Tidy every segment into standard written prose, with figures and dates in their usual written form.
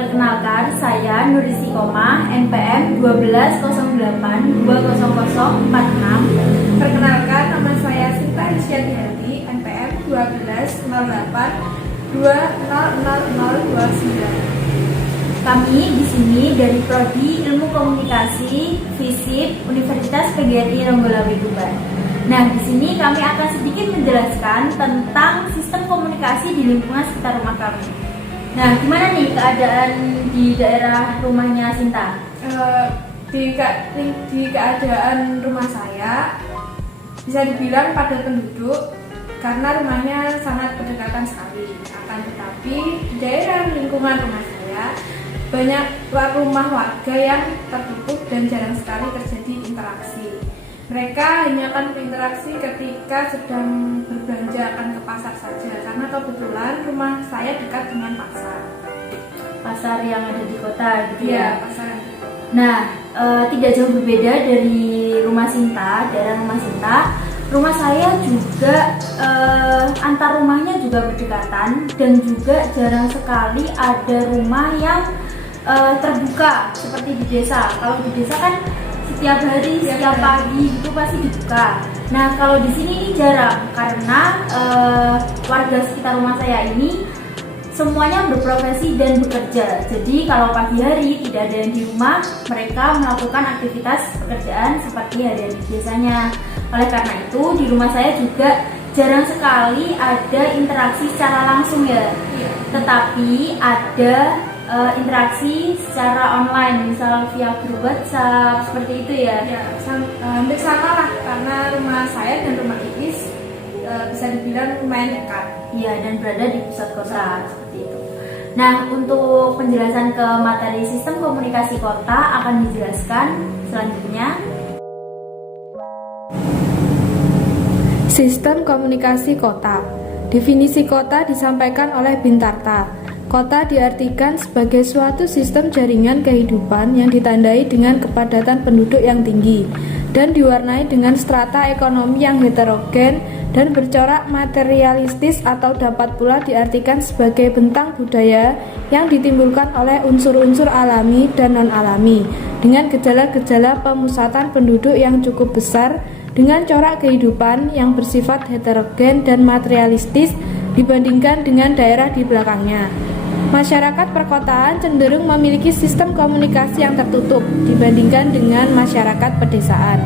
Perkenalkan, saya Nur Istiqomah, NPM 1208200046. Perkenalkan, nama saya Sinta Risyanti, NPM 1208200029. Kami di sini dari Prodi Ilmu Komunikasi FISIP Universitas PGRI Ronggolawe Tuban. Nah, di sini kami akan sedikit menjelaskan tentang sistem komunikasi di lingkungan sekitar rumah kami. Nah, gimana nih keadaan di daerah rumahnya Sinta? Di keadaan rumah saya bisa dibilang padat penduduk karena rumahnya sangat berdekatan sekali. Akan tetapi di daerah lingkungan rumah saya banyak rumah warga yang tertutup dan jarang sekali terjadi interaksi. Mereka hanya akan berinteraksi ketika sedang berbelanja akan ke pasar saja, karena kebetulan rumah saya dekat dengan pasar yang ada di kota gitu ya. ya? Pasar. Nah, tidak jauh berbeda dari rumah Sinta, daerah rumah Sinta. Rumah saya juga antar rumahnya juga berdekatan dan juga jarang sekali ada rumah yang terbuka seperti di desa. Kalau di desa kan setiap hari, setiap pagi itu pasti dibuka. Nah, kalau di sini ini jarang karena warga sekitar rumah saya ini semuanya berprofesi dan bekerja. Jadi kalau pagi hari tidak ada yang di rumah, mereka melakukan aktivitas pekerjaan seperti hari-hari biasanya. Oleh karena itu, di rumah saya juga jarang sekali ada interaksi secara langsung ya. Tetapi ada interaksi secara online, misal via grup WhatsApp seperti itu ya. Hampir sama lah, karena rumah saya dan rumah Iis bisa dibilang lumayan dekat. Iya, dan berada di pusat kota seperti itu. Nah, untuk penjelasan ke materi sistem komunikasi kota akan dijelaskan selanjutnya. Sistem komunikasi kota. Definisi kota disampaikan oleh Bintarta. Kota diartikan sebagai suatu sistem jaringan kehidupan yang ditandai dengan kepadatan penduduk yang tinggi dan diwarnai dengan strata ekonomi yang heterogen dan bercorak materialistis, atau dapat pula diartikan sebagai bentang budaya yang ditimbulkan oleh unsur-unsur alami dan non-alami dengan gejala-gejala pemusatan penduduk yang cukup besar dengan corak kehidupan yang bersifat heterogen dan materialistis dibandingkan dengan daerah di belakangnya. Masyarakat perkotaan cenderung memiliki sistem komunikasi yang tertutup dibandingkan dengan masyarakat pedesaan.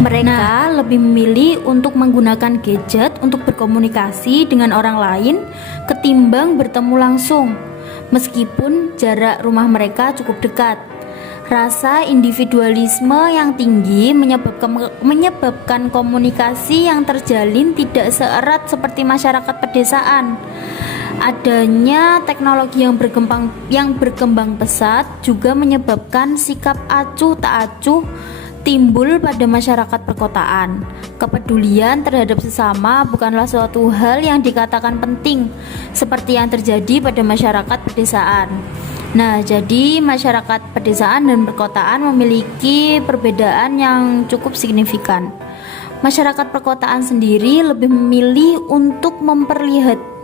Mereka lebih memilih untuk menggunakan gadget untuk berkomunikasi dengan orang lain ketimbang bertemu langsung, meskipun jarak rumah mereka cukup dekat. Rasa individualisme yang tinggi menyebabkan komunikasi yang terjalin tidak seerat seperti masyarakat pedesaan. Adanya teknologi yang berkembang pesat juga menyebabkan sikap acuh tak acuh timbul pada masyarakat perkotaan. Kepedulian terhadap sesama bukanlah suatu hal yang dikatakan penting seperti yang terjadi pada masyarakat pedesaan. Nah, jadi masyarakat pedesaan dan perkotaan memiliki perbedaan yang cukup signifikan. Masyarakat perkotaan sendiri lebih memilih untuk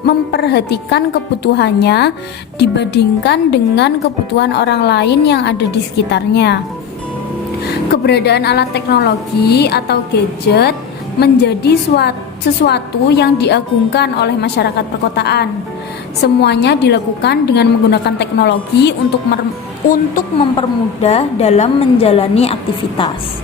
memperhatikan kebutuhannya dibandingkan dengan kebutuhan orang lain yang ada di sekitarnya. Keberadaan alat teknologi atau gadget menjadi sesuatu yang diagungkan oleh masyarakat perkotaan. Semuanya dilakukan dengan menggunakan teknologi untuk mempermudah dalam menjalani aktivitas.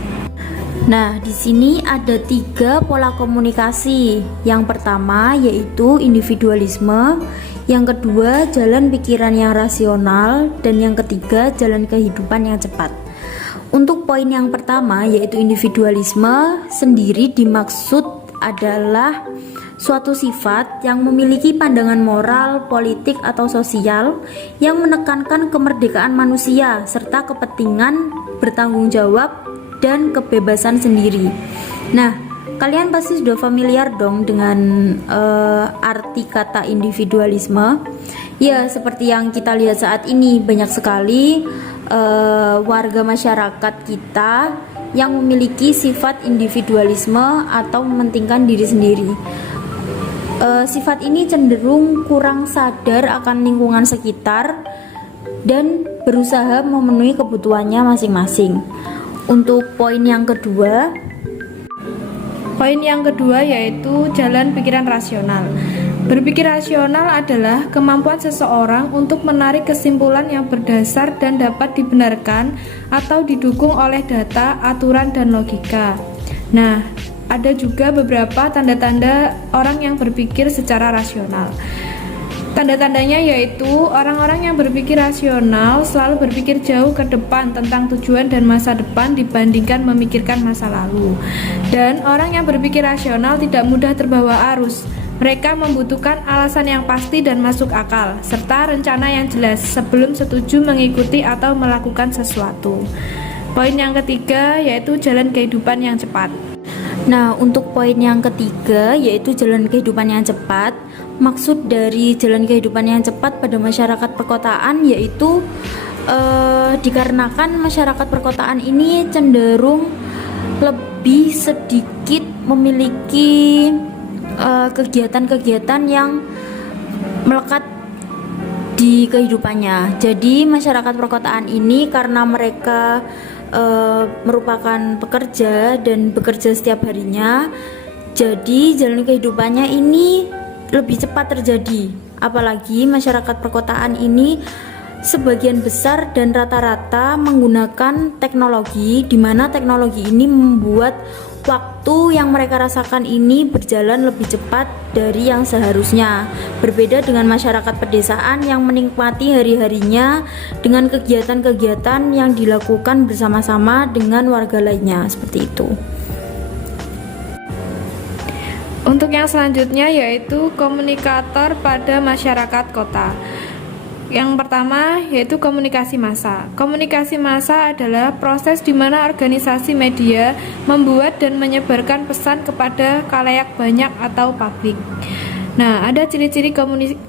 Nah, di sini ada 3 pola komunikasi. Yang pertama yaitu individualisme, yang kedua jalan pikiran yang rasional, dan yang ketiga jalan kehidupan yang cepat. Untuk poin yang pertama yaitu individualisme sendiri dimaksud adalah suatu sifat yang memiliki pandangan moral, politik, atau sosial yang menekankan kemerdekaan manusia serta kepentingan bertanggung jawab dan kebebasan sendiri. Nah, kalian pasti sudah familiar dong dengan arti kata individualisme. Ya, seperti yang kita lihat saat ini, banyak sekali warga masyarakat kita yang memiliki sifat individualisme atau mementingkan diri sendiri. Sifat ini cenderung kurang sadar akan lingkungan sekitar dan berusaha memenuhi kebutuhannya masing-masing. Untuk poin yang kedua yaitu jalan pikiran rasional. Berpikir rasional adalah kemampuan seseorang untuk menarik kesimpulan yang berdasar dan dapat dibenarkan atau didukung oleh data, aturan, dan logika. Nah, ada juga beberapa tanda-tanda orang yang berpikir secara rasional. Tanda-tandanya yaitu orang-orang yang berpikir rasional selalu berpikir jauh ke depan tentang tujuan dan masa depan dibandingkan memikirkan masa lalu. Dan orang yang berpikir rasional tidak mudah terbawa arus. Mereka membutuhkan alasan yang pasti dan masuk akal, serta rencana yang jelas sebelum setuju mengikuti atau melakukan sesuatu. Poin yang ketiga yaitu jalan kehidupan yang cepat. Nah, untuk poin yang ketiga yaitu jalan kehidupan yang cepat. Maksud dari jalan kehidupan yang cepat pada masyarakat perkotaan yaitu dikarenakan masyarakat perkotaan ini cenderung lebih sedikit memiliki kegiatan-kegiatan yang melekat di kehidupannya. Jadi masyarakat perkotaan ini karena mereka merupakan pekerja dan bekerja setiap harinya, jadi jalan kehidupannya ini lebih cepat terjadi. Apalagi masyarakat perkotaan ini sebagian besar dan rata-rata menggunakan teknologi, di mana teknologi ini membuat waktu yang mereka rasakan ini berjalan lebih cepat dari yang seharusnya. Berbeda dengan masyarakat pedesaan yang menikmati hari-harinya dengan kegiatan-kegiatan yang dilakukan bersama-sama dengan warga lainnya, seperti itu. Untuk yang selanjutnya yaitu komunikator pada masyarakat kota. Yang pertama yaitu komunikasi massa. Komunikasi massa adalah proses di mana organisasi media membuat dan menyebarkan pesan kepada khalayak banyak atau publik. Nah, ada ciri-ciri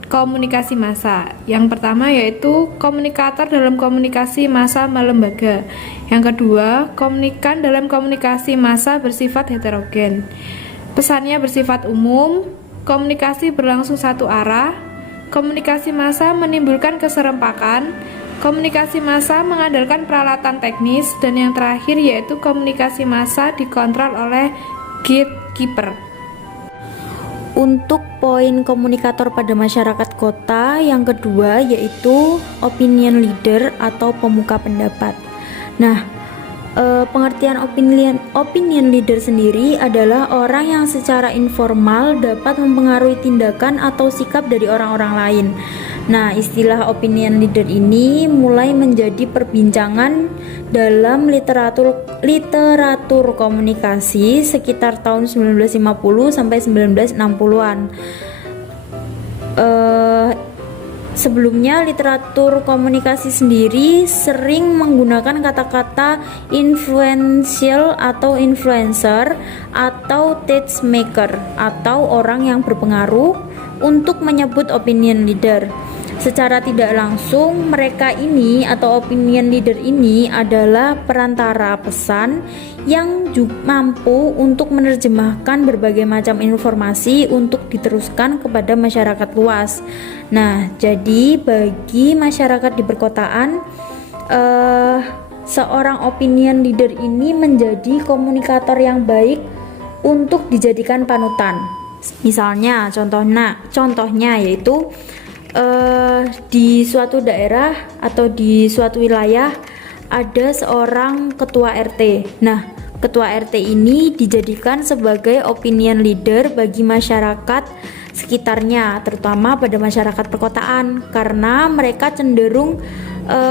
komunikasi massa. Yang pertama yaitu komunikator dalam komunikasi massa melembaga. Yang kedua, komunikan dalam komunikasi massa bersifat heterogen. Pesannya bersifat umum, komunikasi berlangsung satu arah, komunikasi massa menimbulkan keserempakan, komunikasi massa mengandalkan peralatan teknis, dan yang terakhir yaitu komunikasi massa dikontrol oleh gatekeeper. Untuk poin komunikator pada masyarakat kota yang kedua yaitu opinion leader atau pemuka pendapat. Nah, pengertian opinion leader sendiri adalah orang yang secara informal dapat mempengaruhi tindakan atau sikap dari orang-orang lain. Nah, istilah opinion leader ini mulai menjadi perbincangan dalam literatur komunikasi sekitar tahun 1950 sampai 1960-an. Sebelumnya literatur komunikasi sendiri sering menggunakan kata-kata influential atau influencer atau tastemaker atau orang yang berpengaruh untuk menyebut opinion leader. Secara tidak langsung mereka ini atau opinion leader ini adalah perantara pesan yang mampu untuk menerjemahkan berbagai macam informasi untuk diteruskan kepada masyarakat luas. Nah, jadi bagi masyarakat di perkotaan, seorang opinion leader ini menjadi komunikator yang baik untuk dijadikan panutan. Misalnya, contohnya yaitu di suatu daerah atau di suatu wilayah ada seorang ketua RT. Nah, ketua RT ini dijadikan sebagai opinion leader bagi masyarakat sekitarnya, terutama pada masyarakat perkotaan, karena mereka cenderung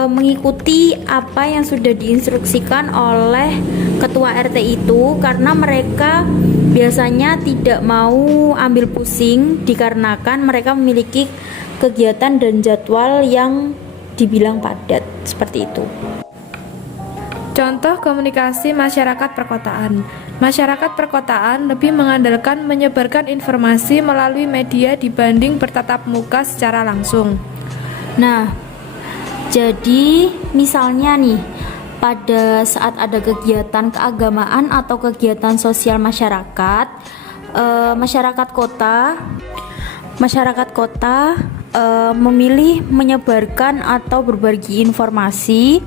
mengikuti apa yang sudah diinstruksikan oleh ketua RT itu, karena mereka biasanya tidak mau ambil pusing dikarenakan mereka memiliki kegiatan dan jadwal yang dibilang padat, seperti itu. Contoh komunikasi masyarakat perkotaan. Masyarakat perkotaan lebih mengandalkan menyebarkan informasi melalui media dibanding bertatap muka secara langsung. Nah, jadi misalnya nih, pada saat ada kegiatan keagamaan atau kegiatan sosial masyarakat, masyarakat kota memilih menyebarkan atau berbagi informasi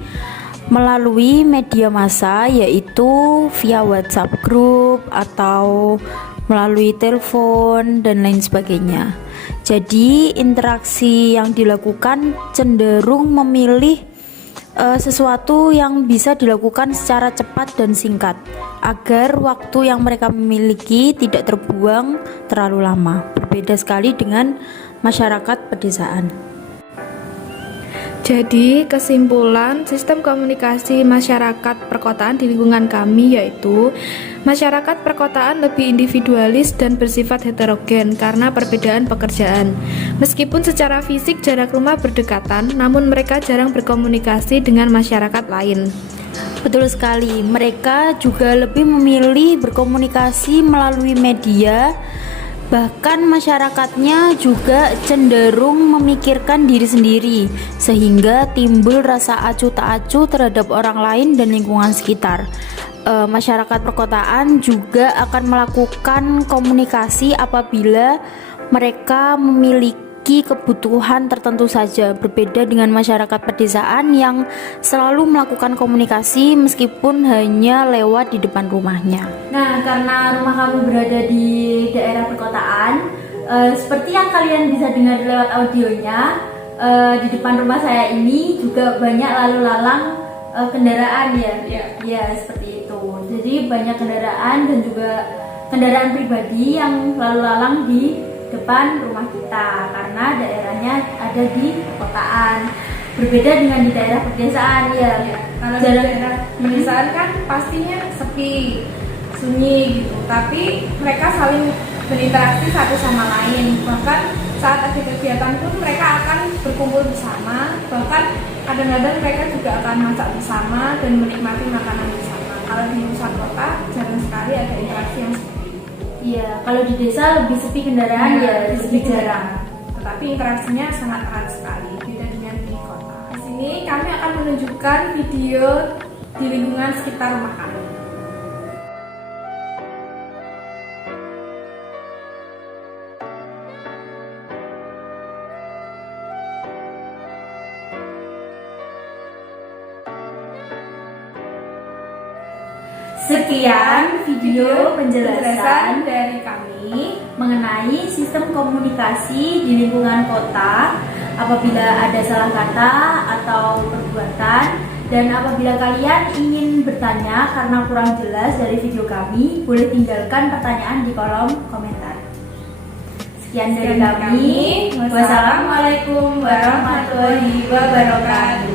melalui media massa, yaitu via WhatsApp group atau melalui telepon dan lain sebagainya. Jadi interaksi yang dilakukan cenderung memilih sesuatu yang bisa dilakukan secara cepat dan singkat agar waktu yang mereka miliki tidak terbuang terlalu lama. Berbeda sekali dengan masyarakat pedesaan. Jadi, kesimpulan sistem komunikasi masyarakat perkotaan di lingkungan kami yaitu masyarakat perkotaan lebih individualis dan bersifat heterogen karena perbedaan pekerjaan. Meskipun secara fisik jarak rumah berdekatan, namun mereka jarang berkomunikasi dengan masyarakat lain. Betul sekali, mereka juga lebih memilih berkomunikasi melalui media. Bahkan masyarakatnya juga cenderung memikirkan diri sendiri, sehingga timbul rasa acuh tak acuh terhadap orang lain dan lingkungan sekitar. Masyarakat perkotaan juga akan melakukan komunikasi apabila mereka memiliki kebutuhan tertentu saja, berbeda dengan masyarakat pedesaan yang selalu melakukan komunikasi meskipun hanya lewat di depan rumahnya. Nah, karena rumah kamu berada di daerah perkotaan, seperti yang kalian bisa dengar lewat audionya, di depan rumah saya ini juga banyak lalu lalang kendaraan ya, seperti itu. Jadi banyak kendaraan dan juga kendaraan pribadi yang lalu lalang di depan rumah kita karena daerahnya ada di perkotaan. Berbeda dengan di daerah pedesaan ya. Kalau di daerah pedesaan kan pastinya sepi, sunyi gitu. Tapi mereka saling berinteraksi satu sama lain. Bahkan saat ada kegiatan pun mereka akan berkumpul bersama. Bahkan kadang-kadang mereka juga akan masak bersama dan menikmati makanan bersama. Kalau di pusat kota jarang sekali ada interaksi yang seperti itu. Iya, kalau di desa lebih sepi kendaraan lebih jarang. Tetapi interaksinya sangat erat sekali, beda dengan di kota. Di sini kami akan menunjukkan video di lingkungan sekitar rumah kami. Sekian video penjelasan dari kami mengenai sistem komunikasi di lingkungan kota apabila ada salah kata atau perbuatan, dan apabila kalian ingin bertanya karena kurang jelas dari video kami, boleh tinggalkan pertanyaan di kolom komentar. Sekian dari kami. Wassalamualaikum warahmatullahi wabarakatuh.